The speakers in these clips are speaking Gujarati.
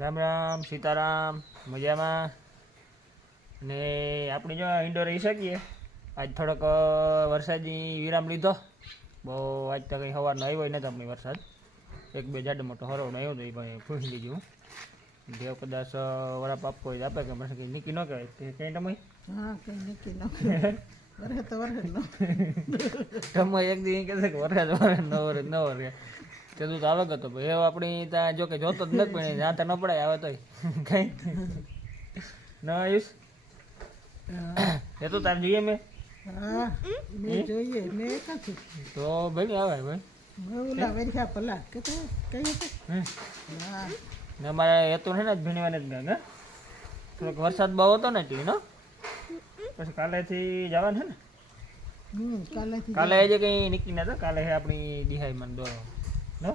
રામ રામ સીતારામ મજામાં ને આપણે જો ઇન્ડોર રહી શકીએ. આજ થોડોક વરસાદની વિરામ લીધો. બહુ આજ તો કંઈ સવારનો આવ્યો નથી આપણી વરસાદ. એક બે જાડો મોટો હરોવડો આવ્યો તો એ ભાઈ પૂછી લીધું. દેવ કદાચ વરાપ આપવો હોય આપે કે પછી કંઈ નીકી ન કહેવાય કે કંઈ તમે હા કંઈ નક્કી ન કહેવાય. વરહે તો વરહે ન તમે એક દી કહેશે કે વરસાદ વરે ન વરે ન વરે કીધું તો આવે તો ભાઈ એવું આપણી ત્યાં જો કે જોતો જ નથી પણ જ્યાં ત્યાં ન પડાય આવે તોય કંઈ ન આયુષ એ તો તાર જોઈએ મેં હા મેં જોઈએ મેં કાંથી તો ભાઈ આવે ભાઈ ઓલા વેરિયા પલા કે તો કઈ હા ને અમારે એ તો છે ને ભીણવાને જ ગાંગ થોડોક વરસાદ બહુ હતો ને એટલે નો પછી કાલેથી જવાનું છે ને કાલેથી કાલે જે કંઈ નીકળી ના તો કાલે છે આપણી દિહાઈમાં દોરો નો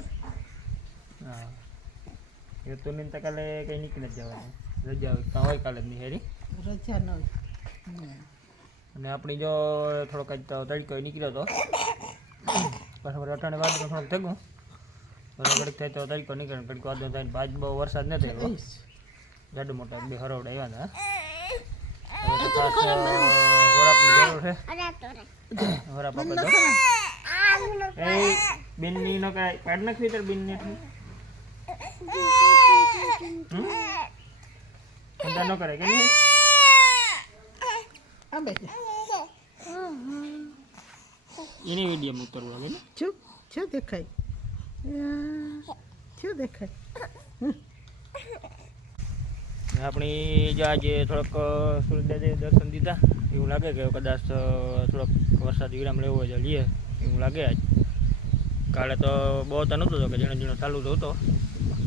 હા એ તો નહીં તો કાલે કંઈ નીકળી જ જવાનું રજા હોય હોય કાલે જ નિહારી રજા ન અને આપણી જો થોડોક જ તડકો નીકળ્યો હતો પાછું વળી અટાણે વાદ થોડોક થયું ઘડીક થાય તો તડકો નીકળે ઘડીક વાદ થાય આજ બહુ વરસાદ નથી આવ્યો જાડું મોટા બે હરોવડા આવ્યા હતા હવે તો ખાસ વરાપની જરૂર છે વરાપ આપણે તો એ બિનની નો કાંઈ કાઢ નાખવી તાર બિનની ધંધા ન કરે કે નહીં આ બેઠે એની વિડીયો ઉતરવું લાગે ને શું શું દેખાય શું દેખાય આપણી જો આજે થોડોક સૂર્યદેવ દર્શન દીધા એવું લાગે કે કદાચ થોડોક વરસાદ વિરામ લેવો હોય લઈએ એવું લાગે આજ. કાલે તો બહુ તો નહોતો કે ઝીણો ઝીણો ચાલુ તો હતો.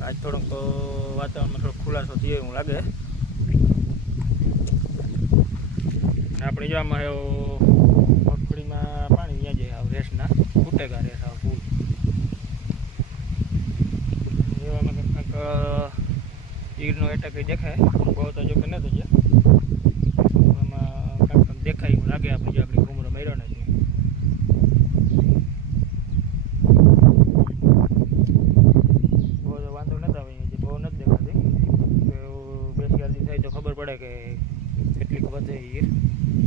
આજ થોડોક વાતાવરણમાં થોડોક ખુલાસો થયો એવું લાગે. આપણે જો આમાં મગફળીમાં પાણી ત્યાં જાય આવ રેસના ફૂટેગા રેસ આવ ફૂલ એવામાં કંઈક ઈરનો એટા કંઈ દેખાય બહુ તો જો કે ન થશે એમાં કંઈક દેખાય એવું લાગે આપણે જો આપણે ઘૂમરો માર્યો ને છે બહુ તો વાંધો નતા આવે જે બહુ નથી દેખાતી બે ચાર થાય તો ખબર પડે કે કેટલીક વધે ઈર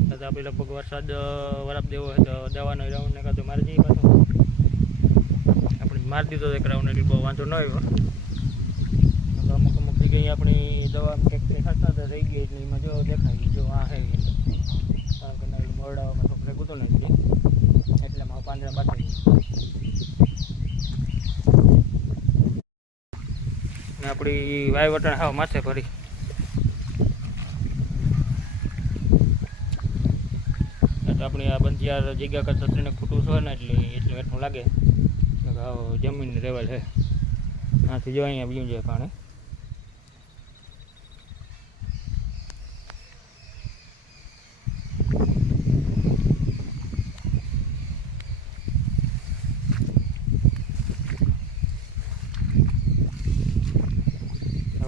તો આપણે લગભગ વરસાદ વરાપ દેવો હોય તો દવાનો રાઉન્ડ ને કાં તો મારી જઈએ પાછો આપણે મારી દીધો એક રાઉન્ડ એટલે બહુ વાંધો ન આવ્યો. અમુક અમુક જગ્યાએ આપણી દવા કંઈક ખાતા રહી ગઈ એટલે એમાં જો દેખાય જો આ હે કારણ કે ના મોરડામાં થોડું ભેગું તો નથી એટલે મારા પાંદડા બાકી ને આપણી વાય વટાણ હાવ માથે ભરી આપણી આ બંધિયાર જગ્યા કરતાં 3 ફૂટ છે ને એટલે એટલું લાગે જમીન લેવલ છે આથી જો અહીંયા બીજું જાય પાણી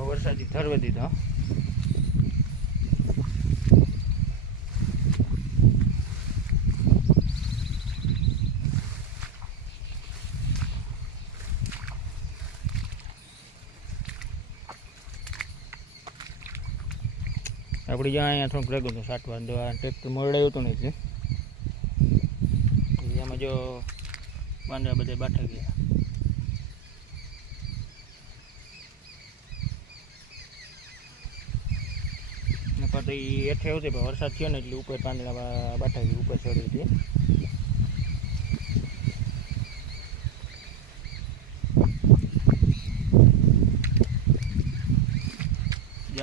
વરસાદી ધરવે દીધો આપણે જ્યાં અહીંયા થોડુંક રેગું હતું સાટવા દવા ટ્રેક્ટર મોરડાયું હતું નહીં એમાં જો પાંદડા બધા બાઠા ગયા નકર તો એ હેઠે એવું પણ વરસાદ થયો ને એટલે ઉપર પાંદડા બાઠા ગઈ ઉપર ચડી હતી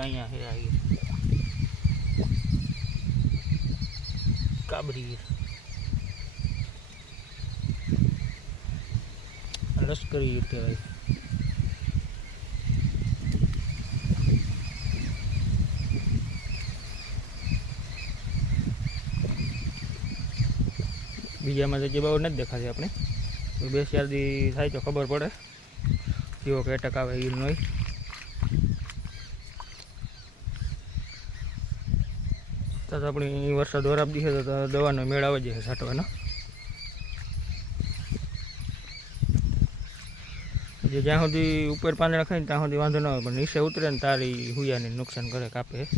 અહીંયા હે આવી કાબરી લશ્કરી કહેવાય. બીજામાં તો જે બહુ નથી દેખાતી આપણે બે ચાર દી થાય તો ખબર પડે કેવો કે એટક આવે ઈર નહીં. તો આપણી વરસાદ વરાપ દીધો તો દવાનો મેળ આવે છે છાંટવાનો. જે જ્યાં સુધી ઉપર પાંદડા ખાય ને ત્યાં સુધી વાંધો ન આવે, પણ નીચે ઉતરે ને તારી હુયાને નુકસાન કરે, કાપે.